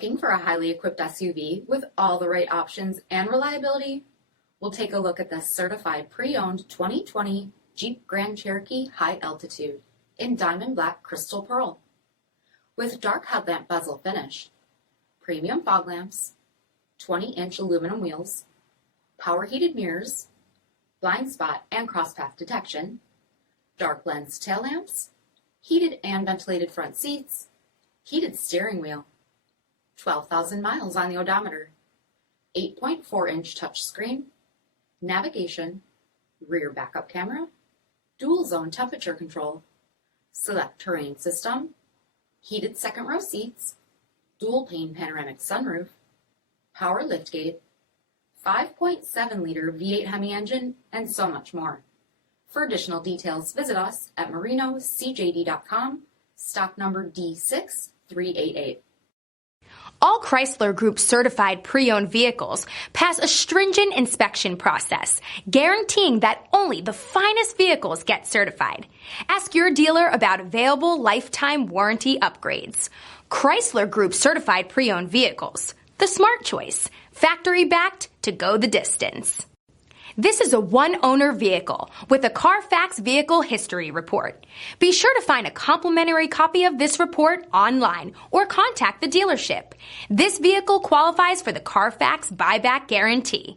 Looking for a highly equipped SUV with all the right options and reliability? We'll take a look at this certified pre-owned 2020 Jeep Grand Cherokee High Altitude in diamond black crystal pearl. With dark headlamp bezel finish, premium fog lamps, 20-inch aluminum wheels, power heated mirrors, blind spot and crosspath detection, dark lens tail lamps, heated and ventilated front seats, heated steering wheel, 12,000 miles on the odometer, 8.4-inch touchscreen, navigation, rear backup camera, dual zone temperature control, SELEC-TERRAIN system, heated second row seats, dual pane panoramic sunroof, power liftgate, 5.7-liter V8 HEMI engine, and so much more. For additional details, visit us at marinocjd.com, stock number D6388. All Chrysler Group certified pre-owned vehicles pass a stringent inspection process, guaranteeing that only the finest vehicles get certified. Ask your dealer about available lifetime warranty upgrades. Chrysler Group certified pre-owned vehicles, the smart choice, factory backed to go the distance. This is a one-owner vehicle with a CARFAX vehicle history report. Be sure to find a complimentary copy of this report online or contact the dealership. This vehicle qualifies for the CARFAX buyback guarantee.